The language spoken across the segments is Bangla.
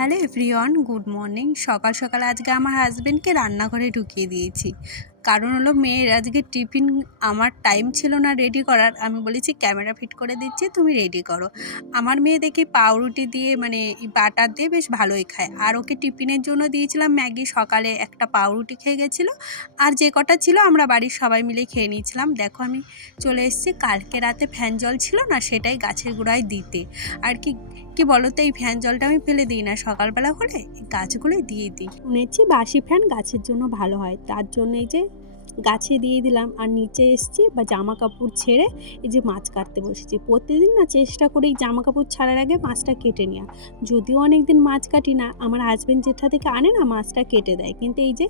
Hello everyone, good morning. সকাল সকাল আজকে আমার হাজব্যান্ডকে রান্নাঘরে ঢুকিয়ে দিয়েছি। কারণ হলো মেয়ের আজকে টিফিন আমার টাইম ছিল না রেডি করার। আমি বলেছি ক্যামেরা ফিট করে দিচ্ছি, তুমি রেডি করো। আমার মেয়ে দেখি পাউরুটি দিয়ে বাটার দিয়ে বেশ ভালোই খায়। আর ওকে টিফিনের জন্য দিয়েছিলাম ম্যাগি। সকালে একটা পাউরুটি খেয়ে গেছিলো, আর যে কটা ছিল আমরা বাড়ির সবাই মিলে খেয়ে নিয়েছিলাম। দেখো আমি চলে এসেছি, কালকে রাতে ফ্যান জল ছিল না, সেটাই গাছের গোড়ায় দিতে। আর কি বলো তো, এই ফ্যান জলটা আমি ফেলে দিই না, সকালবেলা হলে গাছগুলোই দিয়ে দিই। শুনেছি বাসি ফ্যান গাছের জন্য ভালো হয়, তার জন্য এই যে গাছে দিয়ে দিলাম। আর নিচে এসেছি জামা কাপড় ছেড়ে এই যে মাছ কাটতে বসেছি। প্রতিদিন না চেষ্টা করি জামা কাপড় ছাড়ার আগে মাছটা কেটে নেওয়া। যদিও অনেক দিন মাছ কাটি না, আমার হাজব্যান্ড যেটা থেকে আনে না মাছটা কেটে দেয়, কিন্তু এই যে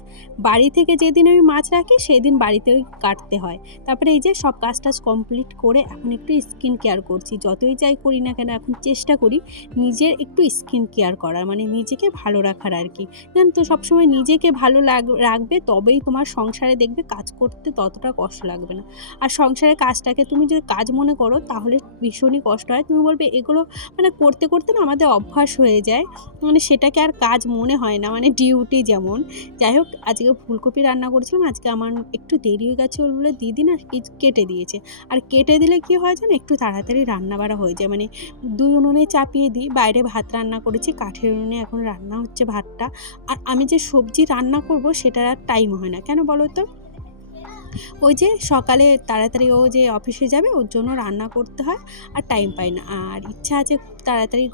বাড়ি থেকে যেদিন আমি মাছ রাখি সেদিন বাড়িতেই কাটতে হয়। তারপরে এই যে সব কাজ টাজ কমপ্লিট করে এখন একটু স্কিন কেয়ার করছি। যতই যাই করি না কেন এখন চেষ্টা করি নিজের একটু স্কিন কেয়ার করার, নিজেকে ভালো রাখার আর কি। জানো তো, সবসময় নিজেকে ভালো রাখবে, তবেই তোমার সংসারে দেখবে কাজ করতে ততটা কষ্ট লাগবে না। আর সংসারের কাজটাকে তুমি যদি কাজ মনে করো তাহলে ভীষণই কষ্ট হয়। তুমি বলবে এগুলো করতে করতে না আমাদের অভ্যাস হয়ে যায়, সেটাকে আর কাজ মনে হয় না, ডিউটি যেমন। যাই হোক, আজকে ফুলকপি রান্না করেছিলাম। আজকে আমার একটু দেরি হয়ে গেছে বলে দিদি না কেটে দিয়েছে। আর কেটে দিলে কি হয় জানো, একটু তাড়াতাড়ি রান্না বাড়া হয়ে যায়। দুই উনুনে চাপিয়ে দিই। বাইরে ভাত রান্না করেছি, কাঠের উনুনে এখন রান্না হচ্ছে ভাতটা। আর আমি যে সবজি রান্না করব সেটার আর টাইম হয় না। কেন বলো তো, ওই যে সকালে তাড়াতাড়ি ও যে অফিসে যাবে, ওর জন্য রান্না করতে হয়, আর টাইম পাই না। আর ইচ্ছা আছে খুব তাড়াতাড়ি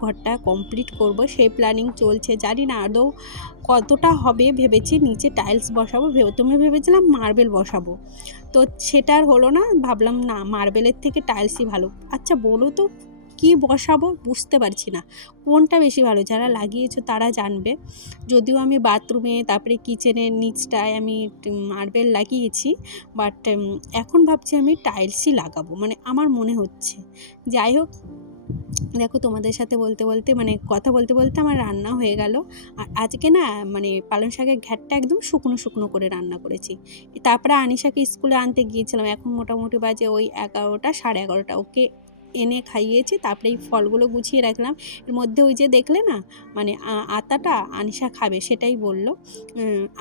ঘরটা কমপ্লিট করব, সেই প্ল্যানিং চলছে। জানি না আদৌ কতটা হবে। ভেবেছি নিচে টাইলস বসাবো, প্রথমে ভেবেছিলাম মার্বেল বসাবো, তো সেটা আর হলো না। ভাবলাম না, মার্বেলের থেকে টাইলসই ভালো। আচ্ছা বলো তো কি বসাবো বুঝতে পারছি না, কোনটা বেশি ভালো। যারা লাগিয়েছো তারা জানবে। যদিও আমি বাথরুমে তারপরে কিচেনের নিচটায় আমি মার্বেল লাগিয়েছি, বাট এখন ভাবছি আমি টাইলসই লাগাবো, আমার মনে হচ্ছে। যাই হোক, দেখো তোমাদের সাথে বলতে বলতে কথা বলতে বলতে আমার রান্না হয়ে গেল। আর আজকে না পালং শাকের ঘ্যাটটা একদম শুকনো শুকনো করে রান্না করেছি। তারপরে আনিশাকে স্কুলে আনতে গিয়েছিলাম। এখন মোটামুটি বাজে ওই 11টা, 11:30। ওকে এনে খাইয়েছি, তারপরে এই ফলগুলো গুছিয়ে রাখলাম। এর মধ্যে ওই যে দেখলে না, আতাটা আনিশা খাবে সেটাই বলল।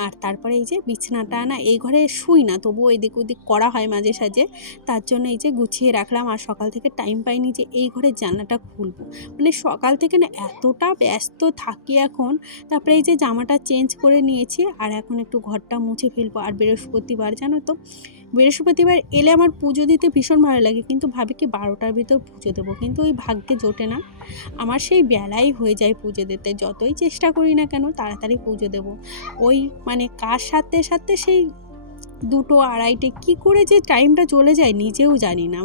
আর তারপরে এই যে বিছানাটা না, এই ঘরে শুই না, তবুও এদিক ওদিক করা হয় মাঝে সাঝে, তার জন্য এই যে গুছিয়ে রাখলাম। আর সকাল থেকে টাইম পাইনি যে এই ঘরের জানলাটা খুলবো। সকাল থেকে না এতটা ব্যস্ত থাকি এখন। তারপরে এই যে জামাটা চেঞ্জ করে নিয়েছি, আর এখন একটু ঘরটা মুছে ফেলবো। আর বৃহস্পতিবার জানো তো, বৃহস্পতিবার এলে আমার পুজো দিতে ভীষণ ভালো লাগে, কিন্তু ভাবি কি 12টার ভিতর পুজো দেবো, কিন্তু ওই ভাগ্যে জোটে না। আমার সেই বেলাই হয়ে যায় পুজো দিতে, যতই চেষ্টা করি না কেন তাড়াতাড়ি পুজো দেবো। ওই কার সাথে সাথে সেই 2টো 2:30 কী করে যে টাইমটা চলে যায় নিজেও জানি না।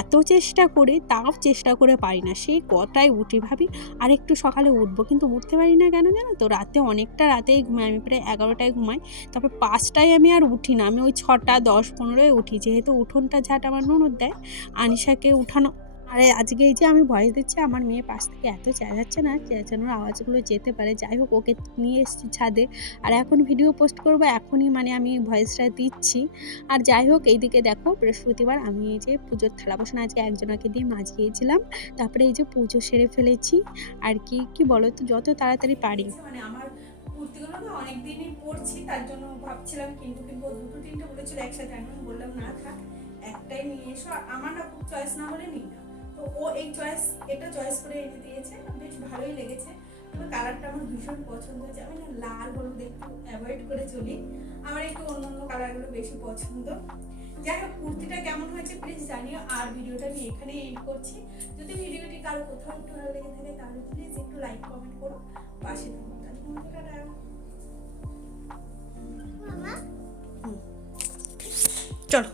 এত চেষ্টা করে তাও চেষ্টা করে পারি না। সেই কটায় উঠি, ভাবি আর একটু সকালে উঠবো, কিন্তু উঠতে পারি না কেন জানো তো, রাতে অনেকটা রাতেই ঘুমাই। আমি প্রায় 11টায় ঘুমাই, তারপর 5টায় আমি আর উঠি না। আমি ওই 6টা 10 15-এ উঠি, যেহেতু উঠোনটা ঝাঁট আমার ননদ দেয়। আনিশাকে উঠানো। আরে আজকে এই যে আমি ভয়েস দিচ্ছি, আমার মেয়ে পাশ থেকে এত চেঁচাচ্ছে না, চেঁচানোর আওয়াজগুলো যেতে পারে। যাই হোক, ওকে নিয়ে এসেছি ছাদে, আর এখন ভিডিও পোস্ট করবো এখনই, আমি ভয়েসটা দিচ্ছি। আর যাই হোক, এইদিকে দেখো বৃহস্পতিবার আমি এই যে পুজোর থালা বাসন আজকে একজনকে দিয়ে মাজিয়েছিলাম। তারপরে এই যে পুজো সেরে ফেলেছি। আর কি বলো তো, যত তাড়াতাড়ি পারি। আমার কুর্তিগুলো না অনেকদিনই পরছি, তার জন্য ভাবছিলাম কিন্তু 2-3টে বলেছিল একসাথে, আমি বললাম না থাক, একটাই নিয়ে এসো। আমার না খুব চয়েস না হলে নিই না, তো ও এটা চয়েস করে এনে দিয়েছে, বেশ ভালোই লেগেছে। তবে কালারটা আমার ভীষণ পছন্দ হয়েছে। আমি না লাল হলুদ একটু অ্যাভয়েড করে চলি, আমার একটু অন্য অন্য কালারগুলো বেশি পছন্দ। যাই হোক, কুর্তিটা কেমন হয়েছে প্লিজ জানিও। আর ভিডিওটা আমি এখানে এন্ড করছি। যদি ভিডিওটি কারো কোথাও একটু ভালো লেগে থাকে তাহলে প্লিজ একটু লাইক কমেন্ট করো, পাশে থাকো। টাটা। চলো।